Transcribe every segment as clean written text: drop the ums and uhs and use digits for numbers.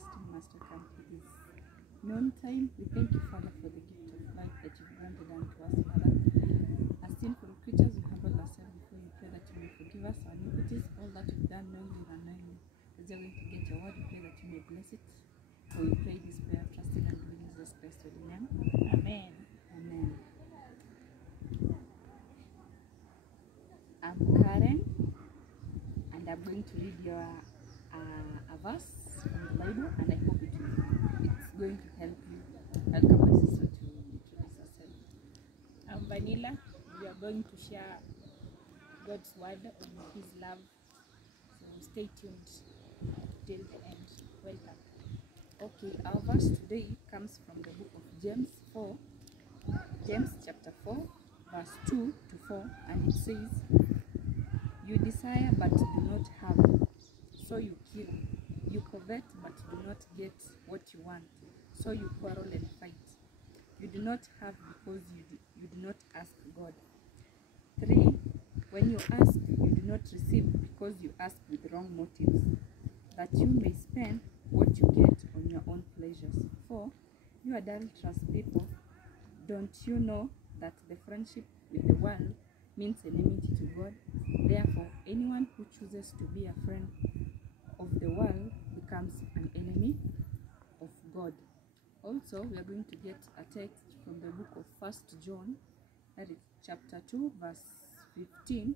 everlasting Master, come to this noontime. We thank you, Father, for the gift of life that you've granted unto us, Father. As sinful creatures, we humble ourselves before you. Pray that you may forgive us our iniquities, all that we've done knowingly and unknowingly. As you're going to get your word, we pray that you may bless it. For we pray this prayer, trusting and believing in Jesus Christ's holy name. Amen. Amen. I'm Karen, and I'm going to read your a verse from the Bible, and I hope it's going to help you. Welcome my sister to introduce herself. I'm Vanilla. We are going to share God's word on His love. So stay tuned till the end. Welcome. Okay, our verse today comes from the book of James 4, James chapter 4, verse 2 to 4, and it says, "You desire but do not have, so you kill. You covet but do not get what you want, so you quarrel and fight. You do not have because you do not ask God." 3. When you ask, you do not receive because you ask with wrong motives, that you may spend what you get on your own pleasures. 4. You adulterous people, don't you know that the friendship with the world means enmity to God? Therefore, anyone who chooses to be a friend of the world becomes an enemy of God. Also, we are going to get a text from the book of 1 John, that is chapter 2, verse 15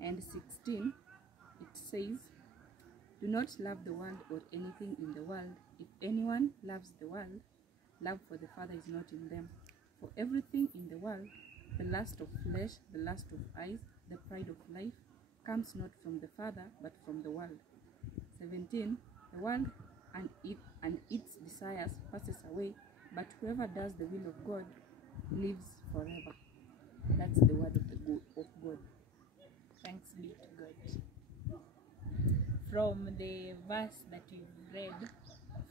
and 16. It says, "Do not love the world or anything in the world. If anyone loves the world, love for the Father is not in them. For everything in the world, the lust of flesh, the lust of eyes, the pride of life, comes not from the Father, but from the world." 17. The world and its desires passes away, but whoever does the will of God lives forever. That's the word of God. Thanks be to God. From the verse that we've read,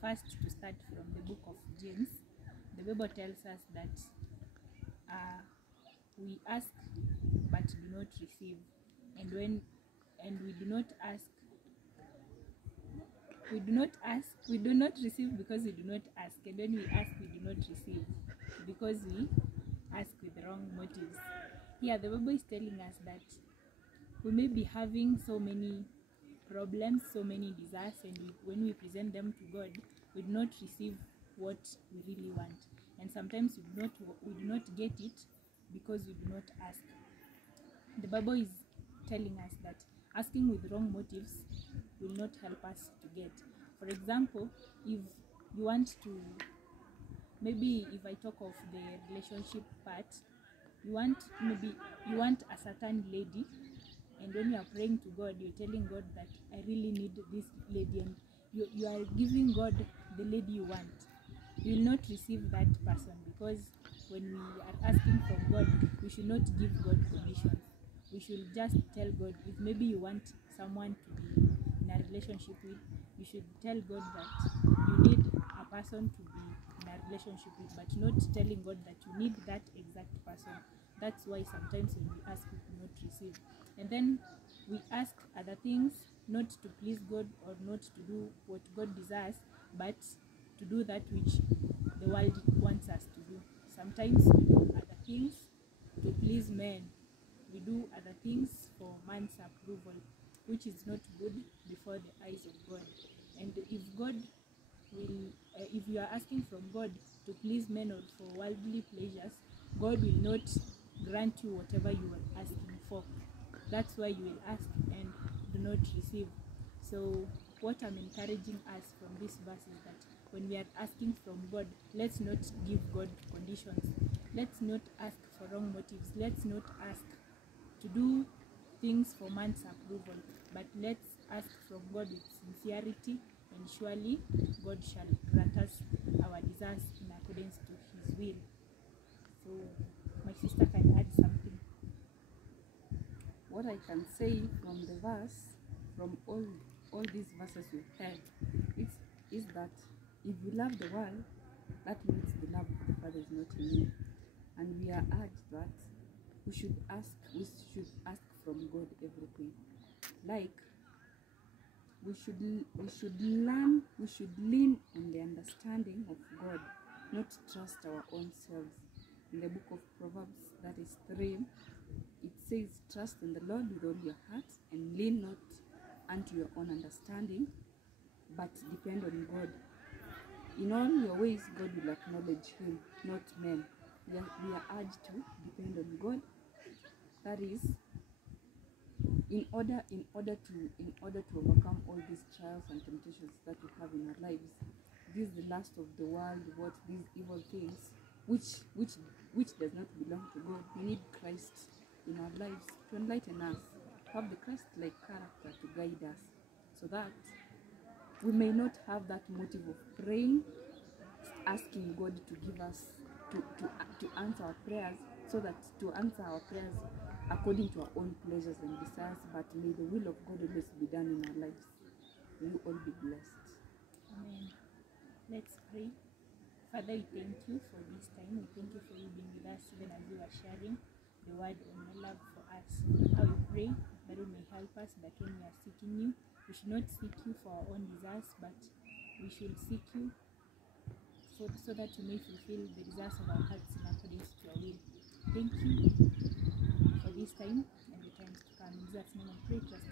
first to start from the book of James, the Bible tells us that we ask but do not receive, and we do not receive because we do not ask, and when we ask we do not receive because we ask with wrong motives. Here the Bible is telling us that we may be having so many problems, so many desires, and when we present them to God, we do not receive what we really want, and sometimes we do not get it because we do not ask. The Bible is telling us that asking with wrong motives will not help us to get. For example, if you want to, maybe if I talk of the relationship part, you want a certain lady, and when you are praying to God, you're telling God that I really need this lady, and you are giving God the lady you want. You will not receive that person, because when we are asking from God, we should not give God conditions. We should just tell God, if maybe you want someone to be in a relationship with, you should tell God that you need a person to be in a relationship with, but not telling God that you need that exact person. That's why sometimes when we ask, we do not receive. And then we ask other things, not to please God or not to do what God desires, but to do that which the world wants us to do. Sometimes we do other things to please men. We do other things for man's approval, which is not good before the eyes of God. And if you are asking from God to please men or for worldly pleasures, God will not grant you whatever you are asking for. That's why you will ask and do not receive. So what I'm encouraging us from this verse is that when we are asking from God, let's not give God conditions. Let's not ask for wrong motives. Let's not ask to do things for man's approval, but let's ask from God with sincerity, and surely God shall grant us our desires in accordance to His will. So my sister can add something. What I can say from the verse, from all these verses we've heard, is that if you love the world, that means the love of the Father is not in you. And we are urged that we should ask from God everything. Like we should learn, we should lean on the understanding of God, not trust our own selves. In the book of Proverbs, that is 3, it says, trust in the Lord with all your heart and lean not unto your own understanding, but depend on God. In all your ways, God will acknowledge him, not men. We are urged to depend on God. That is, in order to overcome all these trials and temptations that we have in our lives. This is the last of the world, what these evil things, which does not belong to God. We need Christ in our lives to enlighten us, to have the Christ-like character to guide us, so that we may not have that motive of praying, asking God to give us, to answer our prayers, so that to answer our prayers according to our own pleasures and desires, but may the will of God always be done in our lives. May you all be blessed. Amen. Let's pray. Father, we thank you for this time. We thank you for you being with us even as you are sharing the word and your love for us. How we pray that you may help us, that when we are seeking you, we should not seek you for our own desires, but we should seek you so that we may fulfill the desires of our hearts in accordance to your will. Thank you for this time and the times to come. In Jesus' name I pray, trust